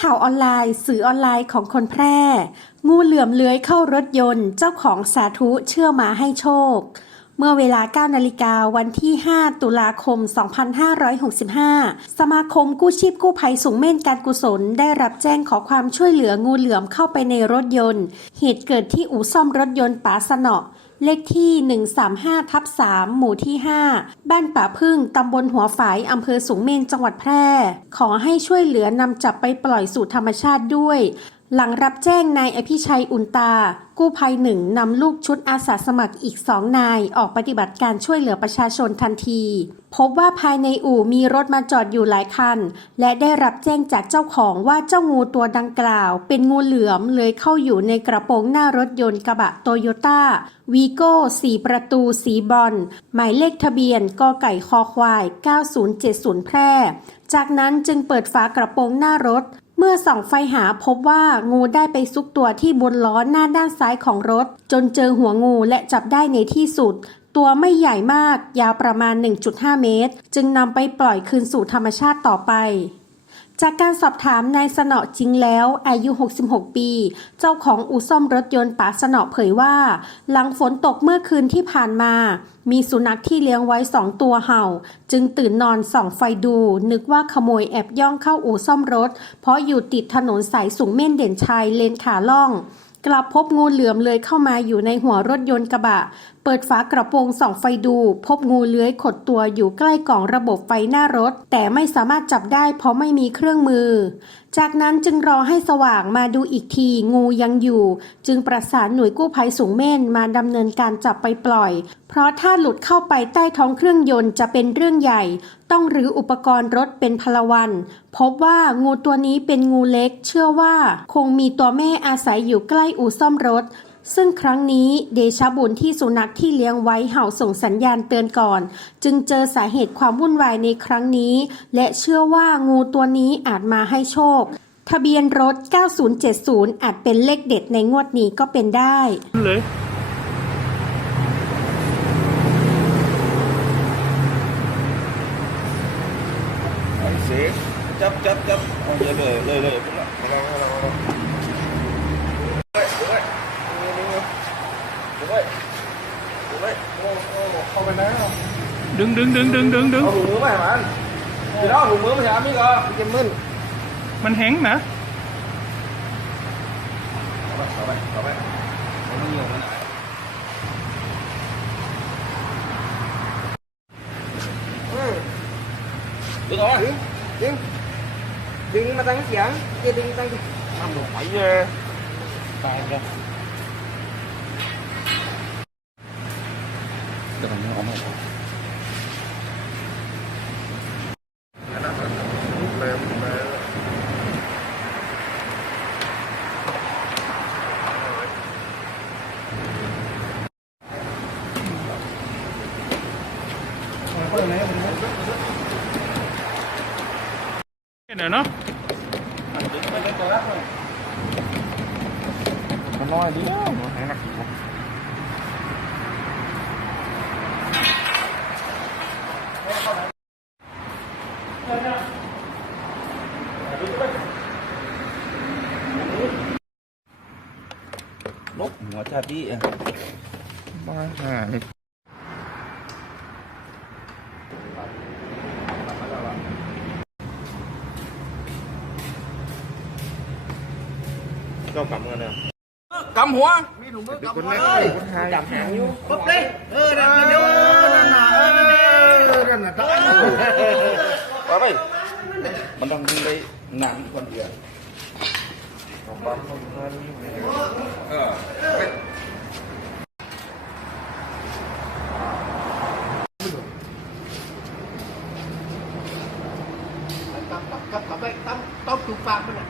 ข่าวออนไลน์ สื่อออนไลน์ของคนแพร่ งูเหลื่อมเลื้อยเข้ารถยนต์ เจ้าของสาธุเชื่อมาให้โชค เมื่อเวลา 9 นาฬิกาวันที่ 5 ตุลาคม 2565 สมาคมกู้ชีพกู้ภัยสูงเม่นการกุศล ได้รับแจ้งขอความช่วยเหลืองูเหลือมเข้าไปในรถยนต์ เหตุเกิดที่อู่ซ่อมรถยนต์ป๋าสนอ เลขที่ 135ทับ3หมู่ที่ 5 บ้านป่าพึ่งตำบลหัวฝายอำเภอสูงเมนจังหวัดแพร่ ขอให้ช่วยเหลือนำจับไปปล่อยสู่ธรรมชาติด้วย หลังรับแจ้งนายอภิชัยอุนตา กู้ภัยหนึ่งนำลูกชุดอาสาสมัครอีกสองนาย ออกปฏิบัติการช่วยเหลือประชาชนทันที พบว่าภายในอู่มีรถมาจอดอยู่หลายคัน และได้รับแจ้งจากเจ้าของว่าเจ้างูตัวดังกล่าว เป็นงูเหลือมเลยเข้าอยู่ในกระโปรงหน้ารถยนต์กระบะโตโยต้าวีโก้สีประตูสีบอลหมายเลขทะเบียนกไก่คอควาย 9070 แพร่ จากนั้นจึงเปิดฝากระโปรงหน้ารถ เมื่อส่องไฟหาพบว่างูได้ไปซุกตัวที่บนล้อหน้าด้านซ้ายของรถ จนเจอหัวงูและจับได้ในที่สุด ตัวไม่ใหญ่มากยาวประมาณ 1.5 เมตร จึงนำไปปล่อยคืนสู่ธรรมชาติต่อไป จากการสอบถามนายสนอจริงแล้ว อายุ 66 ปี เจ้าของอู่ซ่อมรถยนต์ป๋าสนอเผยว่า หลังฝนตกเมื่อคืนที่ผ่านมา มีสุนัขที่เลี้ยงไว้สองตัวเห่า จึงตื่นนอนส่องไฟดู นึกว่าขโมยแอบย่องเข้าอู่ซ่อมรถ เพราะอยู่ติดถนนสายสูงเม่นเด่นชัยเลนขาล่อง กลับพบงูเหลือมเลยเข้ามาอยู่ในหัวรถยนต์กระบะเปิดฝากระโปรงส่องไฟดู พบงูเลื้อยขดตัวอยู่ใกล้กล่องระบบไฟหน้ารถ แต่ไม่สามารถจับได้เพราะไม่มีเครื่องมือ จากนั้นจึงรอให้สว่างมาดูอีกทีงูยังอยู่ จึงประสานหน่วยกู้ภัยสูงเม่นมาดำเนินการจับไปปล่อย เพราะถ้าหลุดเข้าไปใต้ท้องเครื่องยนต์จะเป็นเรื่องใหญ่ ต้องรื้ออุปกรณ์รถเป็นพลวัน พบว่างูตัวนี้เป็นงูเล็ก เชื่อว่า คงมีตัวแม่อาศัยอยู่ใกล้อู่ซ่อมรถ ซึ่งครั้งนี้เดชะบุญที่สุนัขที่เลี้ยงไว้เห่าส่งสัญญาณเตือนก่อน จึงเจอสาเหตุความวุ่นวายในครั้งนี้ และเชื่อว่างูตัวนี้อาจมาให้โชค ทะเบียนรถ 9070 อาจเป็นเลขเด็ดในงวดนี้ก็เป็นได้เลย Đấy, xế chấp chấp chấp Không, lời lời lời lời cũng lại Đúng rồi, Đúng Đứng đứng đứng đứng đứng đứng. Không mướm mà anh. Thì đó không mướm mà sao biết cơ. Kim Minh. Mình hén mà. Có bạn, có bạn. Có nhiều bên này. Được rồi. Đừng, đừng. Đừng mà tăng dẫn, chứ đừng tăng. Làm đồ phải nha. Ờ, Tài ra. Được rồi, nó. Ổn rồi cái này nó Nó nói đi Nó hãy nặng Lúc ngõ cha tí Ba hai Cho cầm rồi nè Cầm hỏa Con này con hai Cầm hàng vô Bốc đi Ừ, đặt lên vô นั่นน่ะเออนั่นน่ะเออนั่นน่ะต้อง Quá vậy Mình đang đi đây nặng con kìa Ờ vậy. กับกับกับไปตั้มต้มถูกปากมันน่ะ